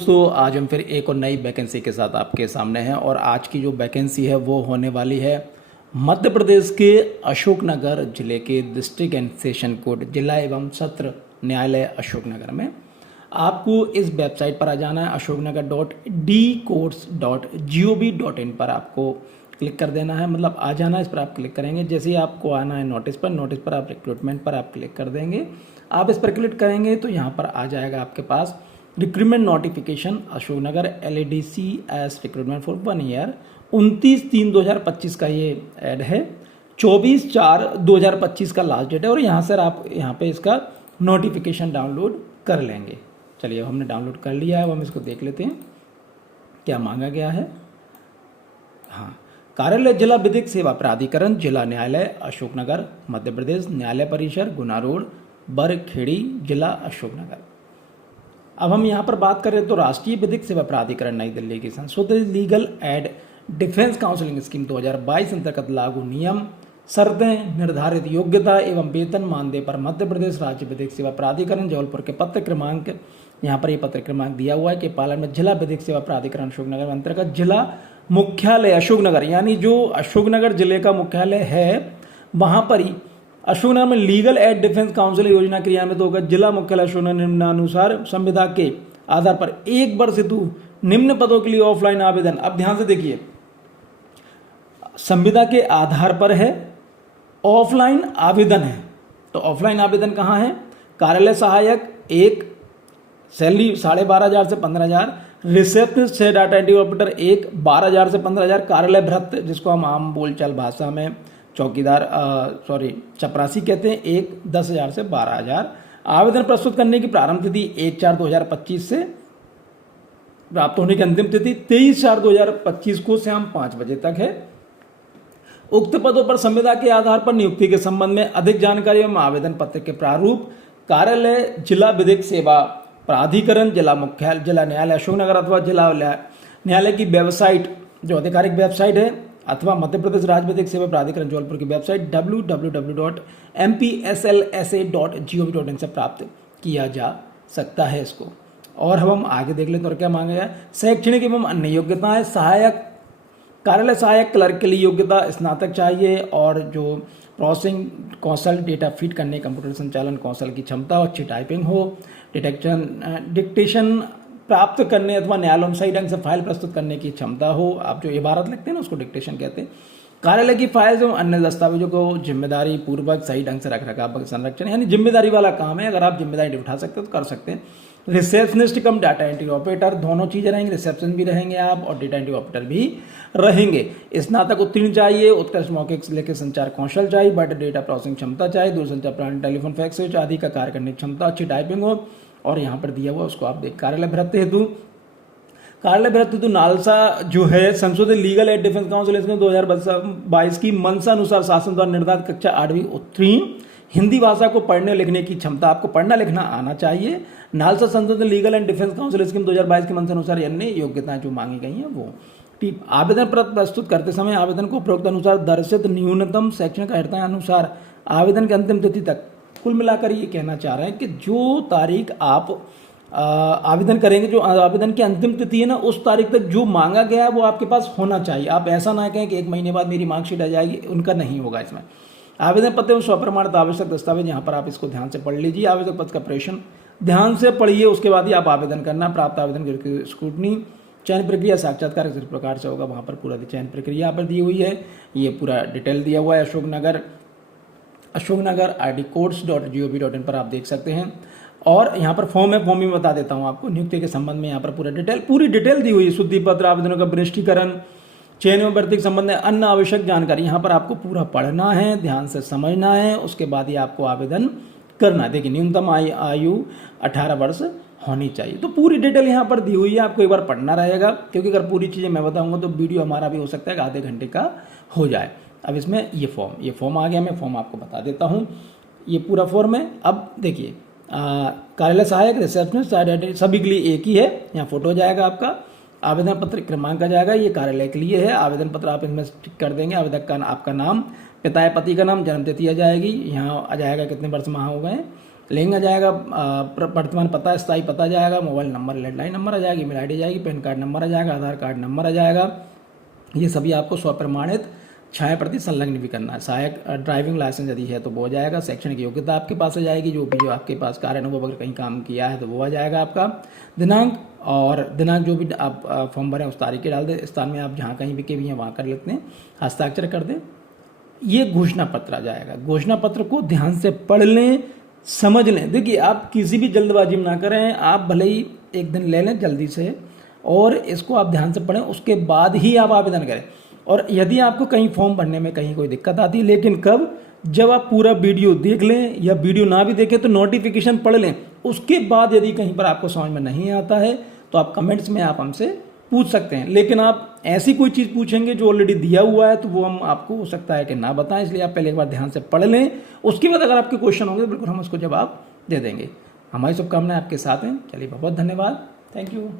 दोस्तों आज हम फिर एक और नई वैकेंसी के साथ आपके सामने हैं और आज की जो वैकेंसी है वो होने वाली है मध्य प्रदेश के अशोकनगर जिले के डिस्ट्रिक्ट एंड सेशन कोर्ट जिला एवं सत्र न्यायालय अशोकनगर में। आपको इस वेबसाइट पर आ जाना है ashoknagar.dcourts.gov.in पर आपको क्लिक कर देना है, मतलब आ जाना है, इस पर आप क्लिक करेंगे। जैसे ही आपको आना है नोटिस पर आप रिक्रूटमेंट पर आप क्लिक कर देंगे। आप इस पर क्लिक करेंगे तो यहाँ पर आ जाएगा आपके पास recruitment notification Ashoknagar LADC S recruitment for 1 year. 29/3/2025 का ये ऐड है। 24/4/2025 का लास्ट डेट है और यहाँ से आप यहाँ पे इसका नोटिफिकेशन डाउनलोड कर लेंगे। चलिए अब हमने डाउनलोड कर लिया है, अब हम इसको देख लेते हैं क्या मांगा गया है। हाँ, कार्यालय जिला विधिक सेवा प्राधिकरण जिला न्यायालय अशोकनगर मध्य प्रदेश, न्यायालय परिसर गुना रोड बरखेड़ी जिला अशोकनगर। अब हम यहाँ पर बात करें तो राष्ट्रीय विधिक सेवा प्राधिकरण नई दिल्ली की संशोधित legal aid defence counselling scheme 2022 अंतर्गत लागू नियम शर्तें निर्धारित योग्यता एवं वेतन मानदेय पर मध्य प्रदेश राज्य विधिक सेवा प्राधिकरण जबलपुर के पत्र क्रमांक, यहाँ पर ये पत्र क्रमांक दिया हुआ है कि पालन में जिला विधिक सेवा प्राधिकरण अशोकनगर अंतर्गत जिला मुख्यालय अशोकनगर, यानी जो अशोकनगर जिले का मुख्यालय है वहाँ पर ही अशोकनगर में लीगल एड डिफेंस काउंसिल योजना क्रियान्वित होकर जिला मुख्यालय अशोकनगर निम्नानुसार संविदा के आधार पर 1 वर्ष हेतु निम्न पदों के लिए ऑफलाइन आवेदन। अब ध्यान से देखिए, संविदा के आधार पर है, ऑफलाइन आवेदन है। तो ऑफलाइन आवेदन कहाँ है? कार्यालय सहायक 1, सैलरी 12,500 से 15,000, रिसेप्शनिस्ट 6, डाटा एंट्री ऑपरेटर 1, 12,000 से 15,000, कार्यालय भृत्य जिसको हम आम बोलचाल भाषा में चौकीदार चपरासी कहते हैं 1, 10,000 से 12,000। आवेदन प्रस्तुत करने की प्रारंभ तिथि 1/4/2025 से प्राप्त होने की अंतिम तिथि 23/4/2025 को शाम 5 बजे तक है। उक्त पदों पर संविदा के आधार पर नियुक्ति के संबंध में अधिक जानकारी एवं आवेदन पत्र के प्रारूप कार्यालय जिला विधिक सेवा प्राधिकरण जिला मुख्यालय जिला न्यायालय अशोकनगर अथवा जिला न्यायालय की वेबसाइट जो आधिकारिक वेबसाइट है अथवा मध्य प्रदेश राज्य विधिक सेवा प्राधिकरण जबलपुर की वेबसाइट www.mpslsa.gov.in से प्राप्त किया जा सकता है इसको। और हम आगे देख लेते हैं और क्या मांगा गया। शैक्षणिक एवं अन्य योग्यताएं, सहायक कार्यालय सहायक क्लर्क के लिए योग्यता स्नातक चाहिए और जो प्रोसेसिंग कौशल, डेटा फीड करने, कंप्यूटर संचालन कौशल की क्षमता, अच्छी टाइपिंग हो, डिक्टेशन प्राप्त करने अथवा न्यायालय सही ढंग से फाइल प्रस्तुत करने की क्षमता हो। आप जो इबारत लिखते हैं ना उसको डिक्टेशन कहते हैं। कार्यालय की फाइल्स एवं अन्य दस्तावेजों को जिम्मेदारी पूर्वक सही ढंग से रख रखाव संरक्षण, यानी जिम्मेदारी वाला काम है, अगर आप जिम्मेदारी उठा सकते हो तो कर सकते हैं। रिसेप्शनिस्ट कम डाटा एंट्री ऑपरेटर, दोनों चीजें रहेंगी, रिसेप्शन भी रहेंगे आप और डेटा एंट्री ऑपरेटर भी रहेंगे। स्नातक उत्तीर्ण चाहिए, उत्कृष्ट मौखिक लेखित संचार कौशल चाहिए, बट डेटा प्रोसेसिंग क्षमता चाहिए, दूरसंचार प्रणाली टेलीफोन फैक्स आदि का कार्य करने की क्षमता, अच्छी टाइपिंग हो और यहाँ पर दिया हुआ उसको आप देख। कार्यालय भृत्य हेतु नालसा जो है संशोधित लीगल एड डिफेंस काउंसिल 2022 की मंशा अनुसार शासन द्वारा निर्धारित कक्षा 8वीं उत्तीर्ण, हिंदी भाषा को पढ़ने लिखने की क्षमता, आपको पढ़ना लिखना आना चाहिए। नालसा संशोधित legal and defence council scheme 2022 की मंशा अनुसार अन्य योग्यताएं जो मांगी गई हैं वो। ठीक, आवेदन पत्र प्रस्तुत करते समय आवेदन को उपरोक्त अनुसार दर्शित न्यूनतम शैक्षणिक अर्हता अनुसार आवेदन की अंतिम तिथि तक, कुल मिलाकर ये कहना चाह रहे हैं कि जो तारीख आप आवेदन करेंगे, जो आवेदन की अंतिम तिथि है ना, उस तारीख तक जो मांगा गया है वो आपके पास होना चाहिए। आप ऐसा ना कहें कि 1 महीने बाद मेरी मार्कशीट आ जाएगी, उनका नहीं होगा इसमें। आवेदन पत्र एवं स्वप्रमाणित आवश्यक दस्तावेज, यहाँ पर आप इसको ध्यान से पढ़ लीजिए। आवेदन पत्र का प्रेषण ध्यान से पढ़िए, उसके बाद ही आप आवेदन करना। प्राप्त आवेदन की स्क्रूटनी, चयन प्रक्रिया साक्षात्कार किस प्रकार से होगा, वहाँ पर पूरा चयन प्रक्रिया यहाँ पर दी हुई है, ये पूरा डिटेल दिया हुआ है। अशोकनगर idcourts.gov.in पर आप देख सकते हैं। और यहाँ पर फॉर्म है, फॉर्म भी बता देता हूँ आपको। नियुक्ति के संबंध में यहाँ पर पूरी डिटेल दी हुई है। शुद्धि पत्र, आवेदनों का वरिष्ठीकरण, चयन एवं भर्ती के संबंध में अन्य आवश्यक जानकारी, यहाँ पर आपको पूरा पढ़ना है, ध्यान से समझना है, उसके बाद ही आपको आवेदन करना है। देखिए न्यूनतम आयु 18 वर्ष होनी चाहिए। तो पूरी डिटेल यहाँ पर दी हुई है, आपको एक बार पढ़ना रहेगा, क्योंकि अगर पूरी चीज़ें मैं बताऊँगा तो वीडियो हमारा भी हो सकता है कि आधे घंटे का हो जाए। अब इसमें ये फॉर्म आ गया, मैं फॉर्म आपको बता देता हूँ। ये पूरा फॉर्म है। अब देखिए कार्यालय सहायक, रिसेप्शनिस्ट सभी के लिए एक ही है। यहाँ फोटो जाएगा आपका, आवेदन पत्र क्रमांक आ जाएगा, ये कार्यालय के लिए है। आवेदन पत्र आप इसमें टिक कर देंगे, आवेदक का आपका नाम, पिता या पति का नाम, जन्म तिथि आ जाएगी, यहाँ आ जाएगा कितने वर्ष माह हो गए, लिंक आ जाएगा, वर्तमान पता, स्थायी पता जाएगा, मोबाइल नंबर, लैंडलाइन नंबर आ जाएगी, ईमेल आईडी जाएगी, पैन कार्ड नंबर आ जाएगा, आधार कार्ड नंबर आ जाएगा। ये सभी आपको स्वप्रमाणित छाया संलग्न भी करना है। सहायक ड्राइविंग लाइसेंस यदि है तो वो हो जाएगा। शैक्षणिक योग्यता आपके पास आ जाएगी, जो आपके पास कार्य अनुभव अगर कहीं काम किया है तो वो आ जाएगा आपका। दिनांक और दिनांक जो भी आप फॉर्म भरें उस तारीख के डाल दें, स्थान में आप जहाँ कहीं भी के भी हैं वहाँ कर लेते हैं, हस्ताक्षर कर दें। ये घोषणा पत्र आ जाएगा। घोषणा पत्र को ध्यान से पढ़ लें, समझ लें। देखिए आप किसी भी जल्दबाजी में ना करें, आप भले ही एक दिन ले लें जल्दी से और इसको आप ध्यान से पढ़ें, उसके बाद ही आप आवेदन करें। और यदि आपको कहीं फॉर्म भरने में कहीं कोई दिक्कत आती है, लेकिन कब, जब आप पूरा वीडियो देख लें या वीडियो ना भी देखें तो नोटिफिकेशन पढ़ लें, उसके बाद यदि कहीं पर आपको समझ में नहीं आता है तो आप कमेंट्स में आप हमसे पूछ सकते हैं। लेकिन आप ऐसी कोई चीज़ पूछेंगे जो ऑलरेडी दिया हुआ है तो वो हम आपको हो सकता है कि ना बताएं, इसलिए आप पहले एक बार ध्यान से पढ़ लें, उसके बाद अगर आपके क्वेश्चन होंगे तो बिल्कुल हम उसको जवाब दे देंगे। हमारी शुभकामनाएं आपके साथ हैं। चलिए बहुत बहुत धन्यवाद, थैंक यू।